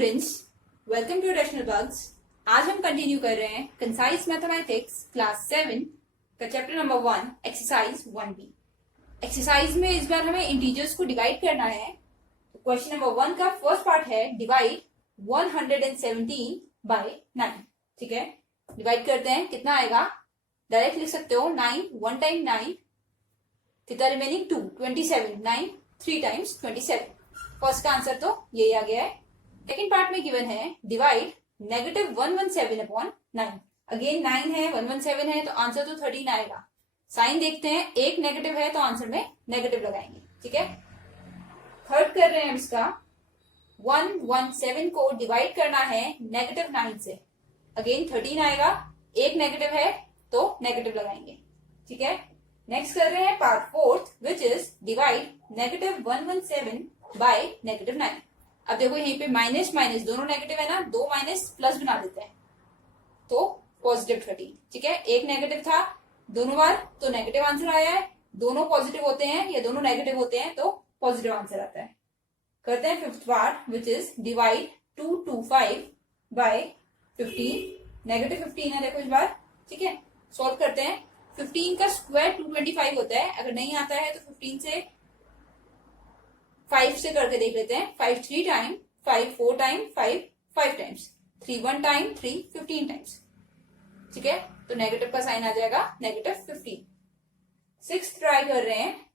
Students, welcome to rational bugs. आज हम continue कर रहे हैं कंसाइज मैथमेटिक्स क्लास 7 का chapter number 1 exercise 1B। Exercise में इस बार हमें इंटीजर्स को डिवाइड करना है। तो क्वेश्चन नंबर 1 का फर्स्ट पार्ट है डिवाइड 117 बाय 9। ठीक है, डिवाइड करते हैं, कितना आएगा डायरेक्ट लिख सकते हो 9 1 टाइम 9, कितना रिमेनिंग 2 27, 9 3 टाइम्स 27। फर्स्ट का आंसर तो यही आ गया है। सेकेंड पार्ट में गिवन है डिवाइड -117 अपॉन 9। अगेन 9 है, 117 है, तो आंसर तो 13 आएगा। साइन देखते हैं, एक नेगेटिव है तो आंसर में नेगेटिव लगाएंगे। ठीक है, थर्ड कर रहे हैं इसका 117 को डिवाइड करना है -9 से। अगेन 13 आएगा, एक नेगेटिव है तो नेगेटिव लगाएंगे। ठीक है, नेक्स्ट कर रहे हैं part fourth which is divide -117 by -9। अब देखो यहीं पे माइनस माइनस दोनों नेगेटिव है ना, दो माइनस प्लस बना देते हैं तो पॉजिटिव 13। ठीक है, एक नेगेटिव था दोनों बार तो नेगेटिव आंसर आया है, दोनों पॉजिटिव होते हैं या दोनों नेगेटिव होते हैं तो पॉजिटिव आंसर आता है। करते हैं fifth part which is divide 225 by 15। Negative 15 है देखो इस बार। ठीक है, सॉल्व करते हैं। 15 का स्क्वायर 225 होता है, अगर नहीं आता है तो 15 से 5 से करके देख लेते हैं। 5 3 time, 5 4 time, 5 5 times, 3 1 time, 3 15 times. ठीक है, तो नेगेटिव का साइन आ जाएगा -15। सिक्स ट्राई कर रहे हैं।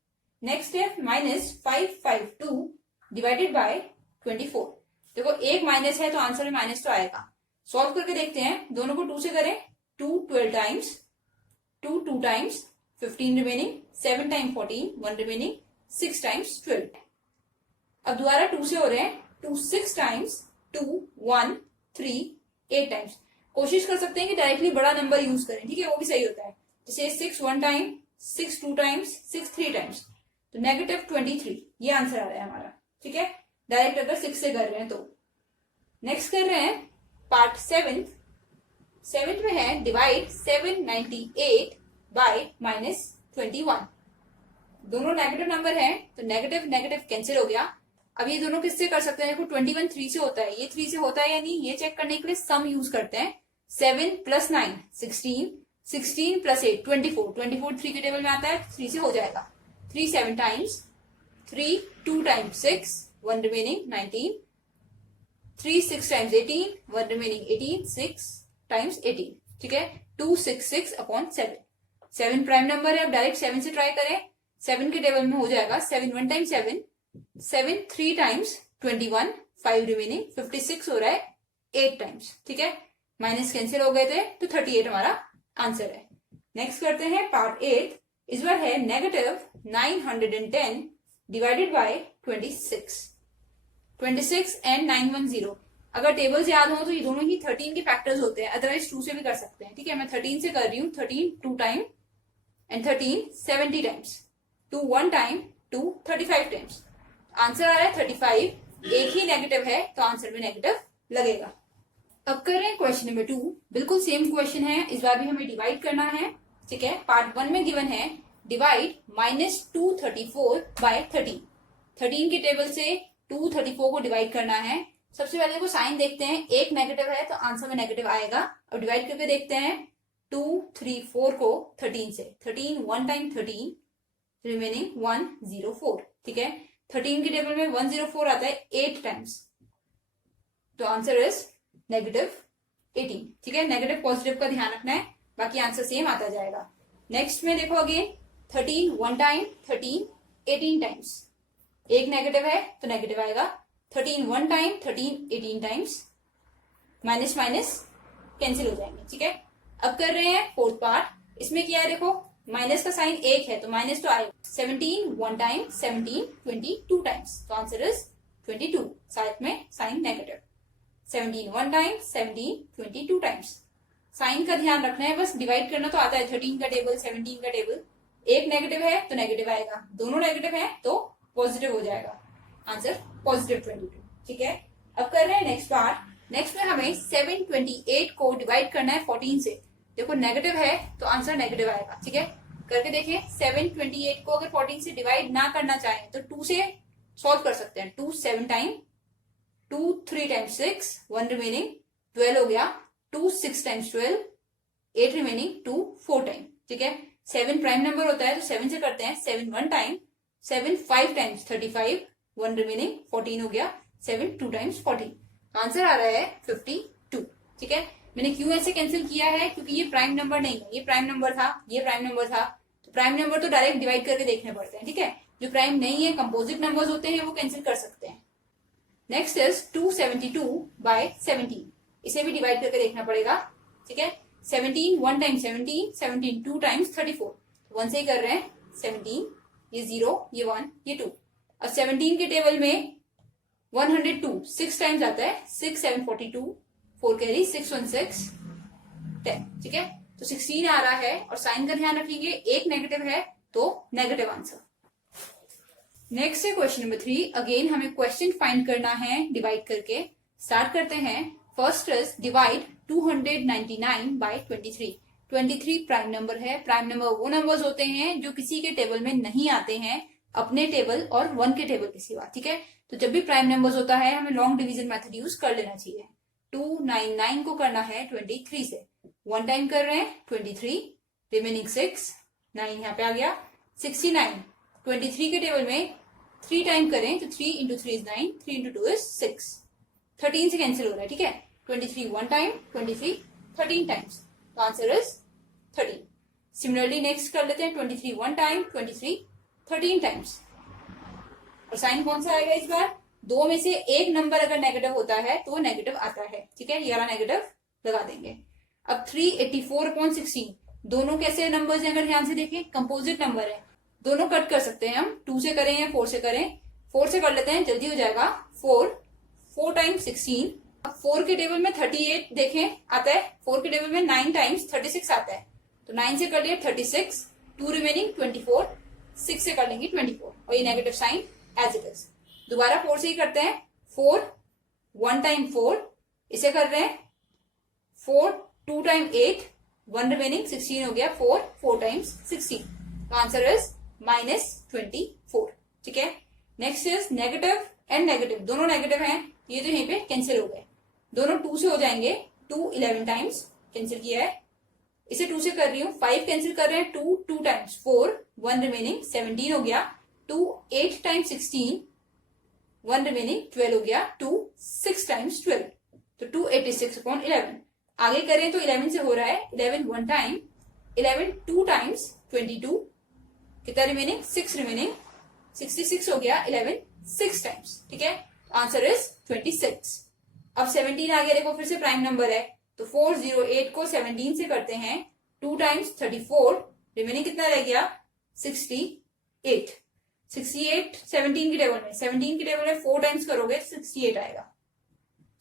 नेक्स्ट है -552 डिवाइडेड बाय 24। देखो एक माइनस है तो आंसर में माइनस तो आएगा। सॉल्व करके देखते हैं, दोनों को 2 से करें, 2 12 times, 2 2 times, 15 remaining, 7 time 14, 1 remaining, 6 times 12। अब दोबारा 2 से हो रहे हैं, 2 6 टाइम्स, 2 1 3 8 टाइम्स। कोशिश कर सकते हैं कि डायरेक्टली बड़ा नंबर यूज करें। ठीक है, वो भी सही होता है। जैसे 6 1 टाइम, 6 2 टाइम्स, 6 3 टाइम्स, तो -23 ये आंसर आ रहा है हमारा। ठीक है, डायरेक्ट अगर 6 से कर रहे हैं तो। नेक्स्ट कर रहे हैं पार्ट 7 में है डिवाइड 798 बाय -21। दोनों नेगेटिव नंबर है तो नेगेटिव नेगेटिव कैंसिल हो गया। अब ये दोनों किससे कर सकते हैं? देखो 21 3 से होता है, ये 3 से होता है या नहीं, ये चेक करने के लिए सम यूज करते हैं। 7 + 9 16, 16 + 8 24, 24 3 के टेबल में आता है, 3 से हो जाएगा। 3 7 times, 3 2 times 6, 1 remaining 19, 3 6 times 18, 1 remaining 18, 6 times 18। ठीक है, 266 अपॉन 7। 7 प्राइम नंबर है, अब डायरेक्ट 7 से ट्राई करें। 7 के टेबल में हो जाएगा 7 1 टाइम 7, 7 3 टाइम्स 21, 5 रिमेनिंग 56 हो रहा है 8 टाइम्स। ठीक है, माइनस कैंसिल हो गए थे तो 38 हमारा आंसर है। नेक्स्ट करते हैं पार्ट 8। इस बार है -910 डिवाइडेड बाय 26। 26 एंड 910 अगर टेबल से याद हो तो ये दोनों ही 13 के फैक्टर्स होते हैं, अदरवाइज 2 से भी कर सकते हैं। ठीक है, मैं 13 से कर रही हूँ। 13 2 time and 13 70 times, 2 1 time, 2 35 times. Answer आ रहा है 35। एक ही नेगेटिव है तो आंसर में नेगेटिव लगेगा। अब कर रहे हैं क्वेश्चन नंबर 2। बिल्कुल सेम क्वेश्चन है, इस बार भी हमें डिवाइड करना है। ठीक है, पार्ट 1 में गिवन है डिवाइड -234 बाय 13। 13 के टेबल से 234 को डिवाइड करना है। सबसे पहले को साइन देखते हैं, एक नेगेटिव है तो आंसर में नेगेटिव आएगा। अब डिवाइड करके देखते हैं 2 3 4 को 13 से। 13 1 टाइम 13, रिमेनिंग 104। ठीक है, 13 के टेबल में 104 आता है 8 टाइम्स, तो आंसर इज -18। ठीक है, नेगेटिव पॉजिटिव का ध्यान रखना है, बाकी आंसर सेम आता जाएगा। नेक्स्ट में देखो अगेन 13 1 टाइम, 13 18 टाइम्स, एक नेगेटिव है तो नेगेटिव आएगा। 13 1 time, 13 18 times, minus minus cancel हो जाएंगे। ठीक है, अब कर रहे हैं फोर्थ पार्ट। इसमें क्या है देखो, माइनस का साइन एक है तो माइनस तो आएगा। 17 1 टाइम, 17 22 टाइम्स, तो आंसर इज 22। साथ में sign negative. 17 1 time, 17 22 times. Sign का ध्यान रखना है, बस डिवाइड करना तो आता है। 13 का टेबल, 17 का टेबल, एक नेगेटिव है तो नेगेटिव आएगा, दोनों नेगेटिव है तो पॉजिटिव हो जाएगा। Answer positive 22। ठीक है, अब कर रहे हैं नेक्स्ट पार्ट। नेक्स्ट में हमें 728 को डिवाइड करना है 14 से। देखो नेगेटिव है तो आंसर नेगेटिव आएगा। ठीक है, करके देखिए 728 को अगर 14 से डिवाइड ना करना चाहें तो 2 से सॉल्व कर सकते हैं। 2 7 टाइम, 2 3 टाइम्स 6, 1 रिमेनिंग 12 हो गया, 2 6 टाइम्स 12, 8 रिमेनिंग 2 4 टाइम, ठीक है। 7 प्राइम नंबर होता है तो 7 से करते हैं, 7 1 टाइम, 7 5 टाइम्स 35, 1 रिमेनिंग 14 हो गया, 7 2 टाइम्स 14, आंसर आ रहा है 52, ठीक है। मैंने क्यों ऐसे कैंसिल किया है, क्योंकि ये प्राइम नंबर नहीं है, ये प्राइम नंबर था, ये प्राइम नंबर था, तो प्राइम नंबर तो डायरेक्ट डिवाइड करके देखने पड़ते हैं, ठीक है। जो प्राइम नहीं है, कंपोजिट नंबर्स होते हैं, वो कैंसिल कर सकते हैं। नेक्स्ट इज 272 बाय 17, इसे भी डिवाइड करके देखना पड़ेगा, ठीक है। 17 1 टाइम 17, 17 2 टाइम्स 34, 1 से ही कर रहे हैं, 17 ये 0 ये 1 ये 2। अब 17 के टेबल में 102 6 टाइम्स आता है, 6 7 42, 4 कैरी 6 1 6 10, ठीक है। तो 16 आ रहा है, और साइन का ध्यान रखिए, एक नेगेटिव है तो नेगेटिव आंसर। नेक्स्ट है क्वेश्चन नंबर 3, अगेन हमें क्वेश्चन फाइंड करना है डिवाइड करके। स्टार्ट करते हैं। First is divide 299 by 23। 23 prime number है। प्राइम नंबर वो नंबर्स होते हैं जो किसी के टेबल में नहीं आते हैं, अपने टेबल और 1 के टेबल के सिवा, ठीक है। तो जब भी प्राइम नंबर्स होता है हमें लॉन्ग डिवीजन मेथड यूज कर लेना चाहिए। 299 को करना है 23 से, 1 टाइम कर रहे हैं 23, रिमेनिंग 6, 9 यहाँ पे आ गया, 69 23 के टेबल में 3 टाइम करें तो 3 इंटू 3 इज 9, 3 इंटू 2 इज 6, 13 से कैंसिल हो रहा है, ठीक है। 23 1 टाइम, 23 13 टाइम्स, तो आंसर इज 13। सिमिलरली नेक्स्ट कर लेते हैं 23 1 टाइम, 23 13 टाइम्स, और साइन कौन सा आएगा इस बार, दो में से एक नंबर अगर नेगेटिव होता है तो नेगेटिव आता है, ठीक है। ये वाला नेगेटिव लगा देंगे। अब 384/16, दोनों कैसे नंबर्स हैं अगर ध्यान से देखें, कंपोजिट नंबर है, दोनों कट कर सकते हैं हम, 2 से करें या 4 से करें। 4 से कर लेते हैं, जल्दी हो जाएगा, 4 टाइम्स 16। अब 4 के टेबल में 38 देखें आता है, 4 के टेबल में 9 टाइम्स 36 आता है, तो 9 से कर लिया 36, 2 रिमेनिंग 24, 6 से कर लेंगे 24, और ये negative sign as it is. दोबारा 4 से ही करते हैं, 4 1 टाइम 4, इसे कर रहे हैं 4 2 टाइम 8, 1 रिमेनिंग 16 हो गया, 4 टाइम्स 16, तो आंसर इज -24, ठीक है। Next is negative and negative, दोनों नेगेटिव हैं, ये तो यहीं पे कैंसिल हो गए, दोनों 2 से हो जाएंगे, 2 11 टाइम्स कैंसिल किया है, इसे 2 से कर रही हूँ, 5 कैंसिल कर रहे हैं, 2 टाइम्स 4, 1 रिमेनिंग 17 हो गया, 2 8 टाइम्स 16, 1 रिमेनिंग 12 हो गया, 2 6 टाइम्स 12, तो 286/11। आगे करें तो 11 से हो रहा है, 11 1 टाइम, 11 2 टाइम्स 22, कितना रिमेनिंग 6 रिमेनिंग 66 हो गया, 11 6 टाइम्स, ठीक है, आंसर इज 26। अब 17 आ गया, देखो फिर से प्राइम नंबर है, तो 408 को 17 से करते हैं, 2 टाइम्स 34, रिमेनिंग कितना रह गया 68, 68 17 की टेबल में, 17 की टेबल में 4 टाइम्स करोगे 68 आएगा,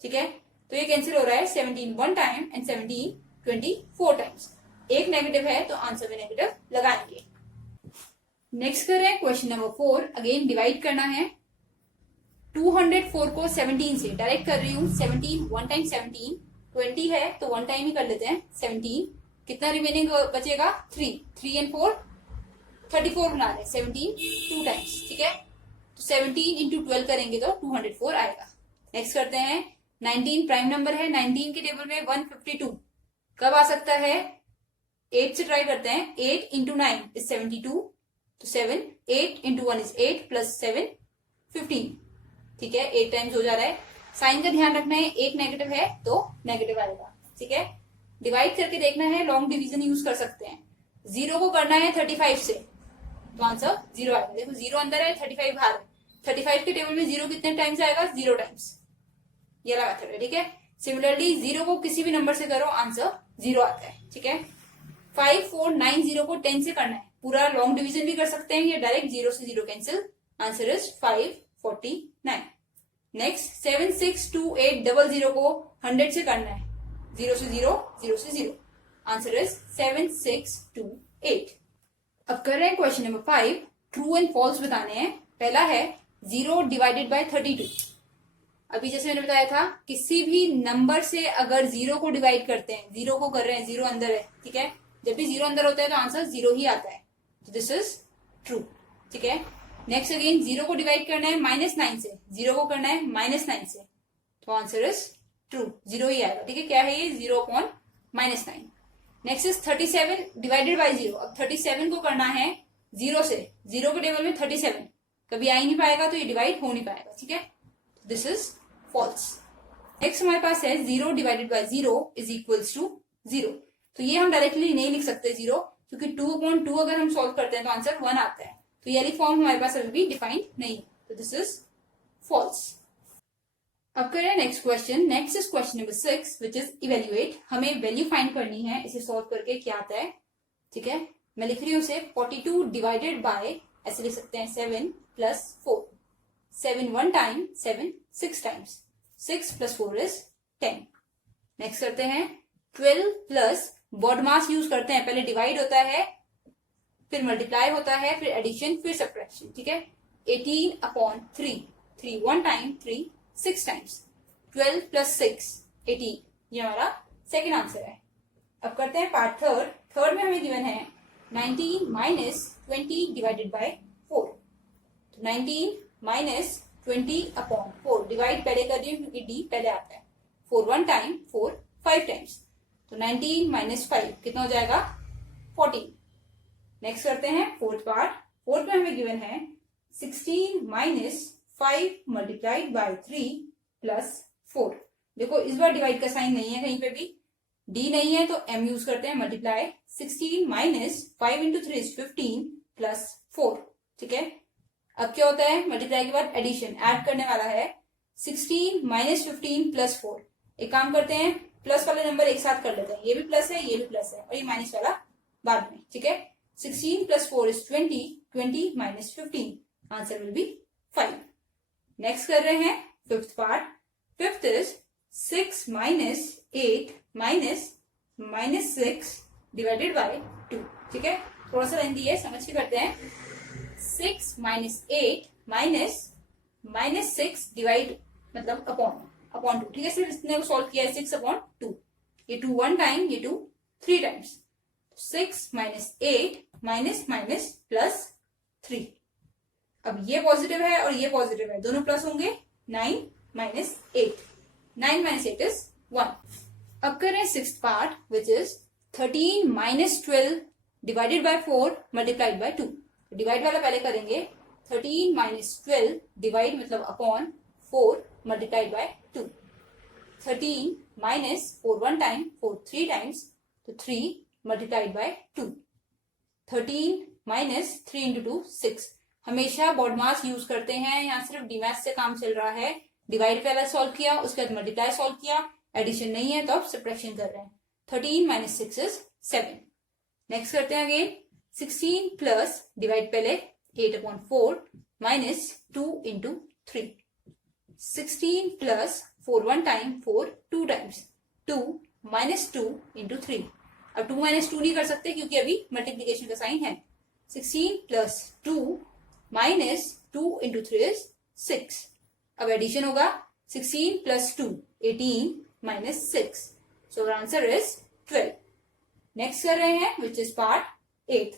ठीक है। तो ये कैंसिल हो रहा है, 17 1 टाइम एंड 17 24 टाइम्स, एक नेगेटिव है तो आंसर में नेगेटिव लगाएंगे। नेक्स्ट कर रहे हैं क्वेश्चन नंबर 4, अगेन डिवाइड करना है। 204 को 17 से डायरेक्ट कर रही हूँ, 17 1 टाइम 17, 20 है तो 1 टाइम ही कर लेते हैं, 17 कितना रिमेनिंग बचेगा 3 एंड 4 34 बना रहे हैं, 17 2 टाइम्स, ठीक है। तो 17 इंटू 12 करेंगे तो 204 आएगा। नेक्स्ट करते हैं, 19 प्राइम नंबर है, 19 के टेबल में 152 कब आ सकता है, 8 से ट्राई करते हैं, 8 इंटू 9 इज 72, तो 7 8 इंटू 1 इज 8 प्लस 7 15, ठीक है, 8 टाइम्स हो जा रहा है। साइन का ध्यान रखना है, एक नेगेटिव है तो नेगेटिव आएगा, ठीक है। डिवाइड करके देखना है, लॉन्ग डिवीजन यूज कर सकते हैं। 0 को करना है 35 से, तो आंसर 0 आएगा। देखो 0 अंदर है, 35 बाहर है, 35 के टेबल में 0 कितने टाइम्स आएगा 0 टाइम्स, ये वाला मेथड है, ठीक है। सिमिलरली 0 को किसी भी नंबर से करो आंसर 0 आता है, ठीक है। 5490 को 10 से करना है, पूरा लॉन्ग डिवीजन भी कर सकते हैं या डायरेक्ट 0 से 0 कैंसिल, आंसर इज 549। नेक्स्ट 762800 को 100 से करना है, 0 से 0 0 से 0, आंसर इज 7628। अब कर रहे हैं question number 5, true and false बताने हैं। पहला है 0 डिवाइडेड बाय 32। अभी जैसे मैंने बताया था, किसी भी नंबर से अगर 0 को डिवाइड करते हैं, 0 को कर रहे हैं, 0 अंदर है, ठीक है, जब भी 0 अंदर होता है तो आंसर 0 ही आता है, तो दिस इज ट्रू, ठीक है। नेक्स्ट अगेन 0 को डिवाइड करना है -9 से, 0 को करना है -9 से, तो आंसर इज ट्रू, 0 ही आएगा। ठीक है, क्या है ये, 0/-9। Next is 37 divided by 0। अब 37 को करना है 0 से, 0 के टेबल में 37 कभी आ ही नहीं पाएगा, तो ये डिवाइड हो नहीं पाएगा। ठीक है, दिस इज फॉल्स। नेक्स्ट हमारे पास है 0 divided by 0 is equals to 0। तो ये हम डायरेक्टली नहीं लिख सकते 0, क्योंकि 2/2 अगर हम सॉल्व करते हैं तो आंसर 1 आता है। तो ये वाली फॉर्म हमारे पास अभी भी डिफाइंड नहीं, तो दिस इज फॉल्स। अब करें next question. Next is question number 6 which is evaluate. हमें वैल्यू फाइंड करनी है, इसे सॉल्व करके क्या आता है। ठीक है, मैं लिख रही हूँ उसे 42 डिवाइडेड बाय, ऐसे लिख सकते हैं 7 + 4। 7 1 टाइम, 7 6 टाइम्स, 6 + 4 इज 10। नेक्स्ट करते हैं 12 प्लस बॉडमास यूज करते हैं, पहले डिवाइड होता है फिर मल्टीप्लाई होता है फिर एडिशन फिर सब्ट्रैक्शन। ठीक है, 18/3, 3 1 टाइम, 3 6 टाइम्स, 12 + 6 18, ये हमारा सेकेंड आंसर है। अब करते हैं पार्ट थर्ड। थर्ड में हमें गिवन है 19 - 20 डिवाइडेड बाय 4। तो 19 - 20/4, डिवाइड पहले कर रही हूँ क्योंकि डी पहले आता है। 4 1 टाइम, 4 5 टाइम्स, तो 19 - 5 कितना हो जाएगा, 14। नेक्स्ट करते हैं फोर्थ पार्ट। फोर्थ में हमें गिवन है 16 - 5 मल्टीप्लाइड बाय 3 + 4। देखो इस बार डिवाइड का साइन नहीं है कहीं पे भी, डी नहीं है तो एम यूज करते हैं, मल्टीप्लाई 16 - 5 × 3 इज 15 + 4। ठीक है, अब क्या होता है, मल्टीप्लाई के बाद एडिशन, ऐड करने वाला है। 16 - 15 + 4। एक काम करते हैं, प्लस वाले नंबर एक साथ कर लेते हैं, ये भी प्लस है ये भी प्लस है और ये माइनस वाला बाद में। ठीक है, 16 + 4 is 20, 20 - 15, answer will be 5। Next कर रहे हैं fifth part. Fifth is 6 - 8 - -6 divided by 2। ठीक है, थोड़ा सा लेंदी है, समझ के करते हैं। 6 - 8 -6 डिवाइड मतलब अपॉन 2। ठीक है, सिर्फ इसने को सॉल्व किया है 6/2। ये 2 1 टाइम, ये 2 3 टाइम्स, 6 - 8 - +3। अब ये पॉजिटिव है और ये पॉजिटिव है, दोनों प्लस होंगे। 9 - 8, 9 - 8 इज 1। अब करें sixth part which is 13 - 12 divided by 4 multiplied by 2। Divide वाला पहले करेंगे। 13 - 12 डिवाइड मतलब upon 4 multiplied by 2। 13 - 4 1 time, 4 3 times, तो 3 मल्टीप्लाइड बाय 2। 13 - 3 × 2 6। हमेशा बॉडमास यूज करते हैं, यहाँ सिर्फ डीमैथ से काम चल रहा है। डिवाइड पहले सॉल्व किया, उसके बाद मल्टीप्लाई सॉल्व किया, एडिशन नहीं है तो अब सब्ट्रैक्शन कर रहे हैं। 13 - 6 इज 7। नेक्स्ट करते हैं अगेन 16 प्लस डिवाइड पहले 8/4 -2 × 3। 16 प्लस 4 1 टाइम, 4 2 टाइम्स, 2 -2 × 3। अब 2 - 2 नहीं कर सकते क्योंकि अभी मल्टीप्लीकेशन का साइन है। 16 + 2 -2 × 3 इज 6। अब एडिशन होगा 16 + 2 18 - 6, सो आंसर इज 12। नेक्स्ट कर रहे हैं which is part 8।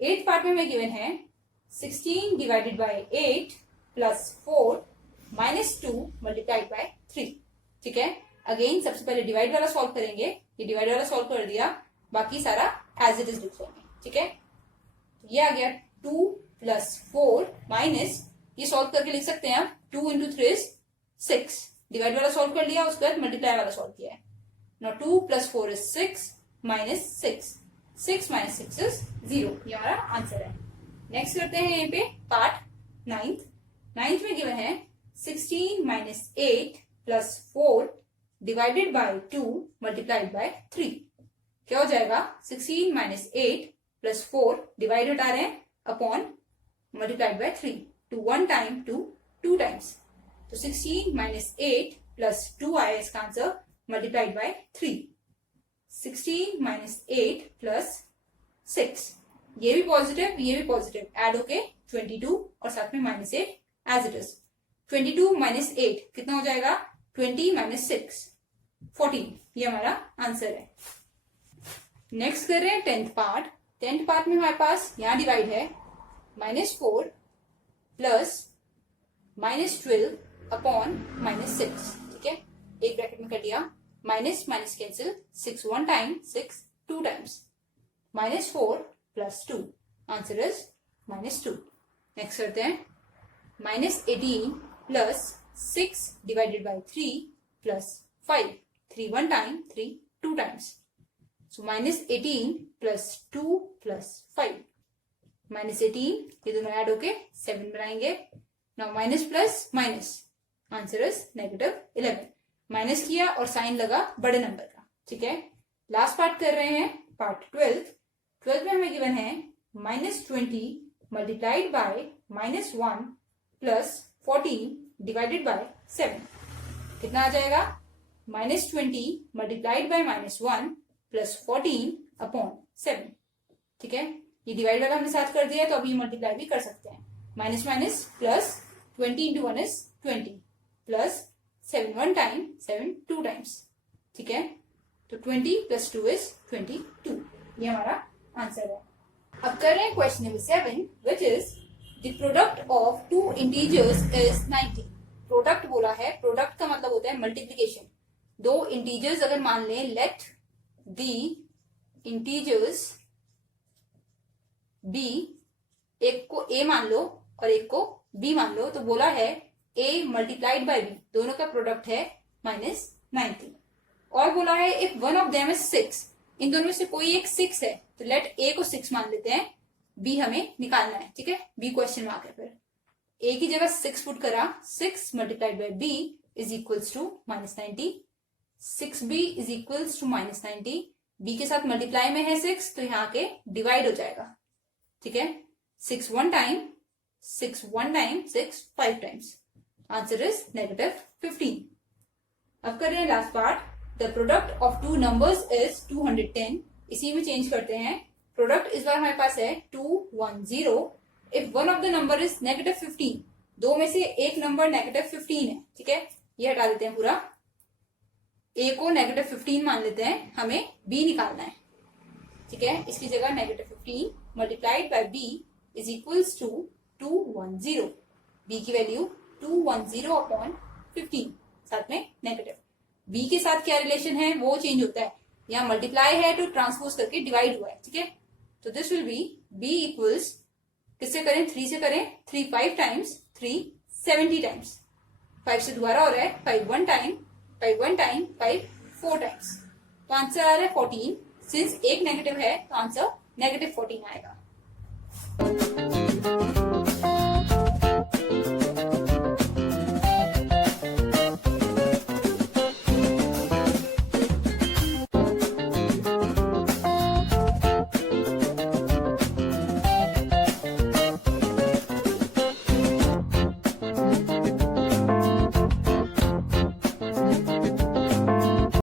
8th part में हमें गिवन है 16 डिवाइडेड बाय 8 + 4 -2 मल्टीप्लाइड बाय 3। ठीक है, अगेन सबसे पहले डिवाइड वाला सॉल्व करेंगे। ये डिवाइड वाला सॉल्व कर दिया, बाकी सारा एज इट इज लिख लेंगे। ठीक है, ये आ गया 2 + 4 माइनस, ये सॉल्व करके लिख सकते हैं आप 2 × 3 इज 6। डिवाइड वाला सॉल्व कर लिया, उसके बाद मल्टीप्लाई वाला सॉल्व किया है। नाउ 2 + 4 इज 6 -6, 6 - 6 इज 0, ये हमारा आंसर है। नेक्स्ट करते हैं यहाँ पे पार्ट 9th। 9th में गिवन है 16 - 8 + 4 डिवाइडेड बाय 2 मल्टीप्लाइड बाय 3। क्या हो जाएगा, 16 - 8 + 4 डिवाइड हटा रहे हैं upon multiplied by 3। 2 1 time, 2 2 times, तो 16 - 8 + 2 आया इसका आंसर, मल्टीप्लाइड बाय 3। 16 - 8 + 6, ये भी पॉजिटिव ये भी पॉजिटिव, ऐड होके 22 और साथ में -8 एज इट इज। 22 - 8 कितना हो जाएगा, 20 - 6 14, ये हमारा आंसर है। नेक्स्ट कर रहे हैं 10th पार्ट। 10th पार्ट में हमारे पास यहाँ डिवाइड है -4 प्लस -12 अपॉन -6। ठीक है, एक ब्रैकेट में कर लिया, minus minus cancel, 6 1 time, 6 2 times, -4 plus 2, answer is -2। Next करते हैं, -18 plus 6 divided by 3 plus 5, 3 1 time, 3 2 times, so -18 plus 2 plus 5, -18 ये दोनों ऐड होके 7 बनाएंगे। Now minus plus minus, answer is -11। Minus किया और साइन लगा बड़े नंबर का, ठीक है। लास्ट पार्ट कर रहे हैं, पार्ट 12 में हमें गिवन है -20 multiplied by -1 plus 14 divided by 7। कितना आ जाएगा? -20 मल्टीप्लाइड बाय -1 प्लस 14 अपॉन 7, ठीक है। ये डिवाइड वाला हमने साथ कर दिया है, तो अभी मल्टीप्लाई भी कर सकते हैं। Minus minus plus 20 into 1 is 20 plus 7 1 time, 7 2 times, ठीक है। तो 20 प्लस 2 इज 22, ये हमारा आंसर है। अब कर रहे हैं question number 7, which is the product of two integers is 90। Product बोला है, प्रोडक्ट का मतलब होता है मल्टीप्लीकेशन। दो इंटीजर्स अगर मान लें, लेट द इंटीजर्स बी, एक को ए मान लो और एक को बी मान लो, तो बोला है a मल्टीप्लाइड बाय b, दोनों का प्रोडक्ट है -90। और बोला है if one of them is 6, इन दोनों में से कोई एक 6 है, तो लेट a को 6 मान लेते हैं, b हमें निकालना है, ठीक है। b क्वेश्चन मार्क है, फिर a की जगह 6 पुट करा, 6 multiplied by b is equals to -90, 6b is equals to -90, b के साथ मल्टीप्लाई में है 6, तो यहाँ के डिवाइड हो जाएगा, ठीक है। 6 1 time, 6 1 time, 6 5 times, answer is -15। अब कर रहे हैं last part, the product of two numbers is 210। इसी में चेंज करते हैं, प्रोडक्ट इस बार हमारे पास है 210 if one of the number is -15, दो में से एक नंबर -15 है, ठीक है। ये हटा देते हैं पूरा, a को -15 मान लेते हैं, हमें b निकालना है, ठीक है। इसकी जगह -15 multiplied by b is equals to 210, b की वैल्यू 210 अपॉन 15, साथ में नेगेटिव। b के साथ क्या रिलेशन है वो चेंज होता है, यहाँ मल्टीप्लाई है तो ट्रांसपोज करके डिवाइड हुआ है, ठीक है। तो this will be b equals, किससे करें? 3 से करें, 3 5 टाइम्स, 3 70 टाइम्स, 5 से दोबारा हो रहा है, 5 1 टाइम, 5 1 टाइम, 5 4 टाइम्स, तो आंसर आ रहा है 14। सिंस एक नेगेटिव है तो आंसर -14 आएगा।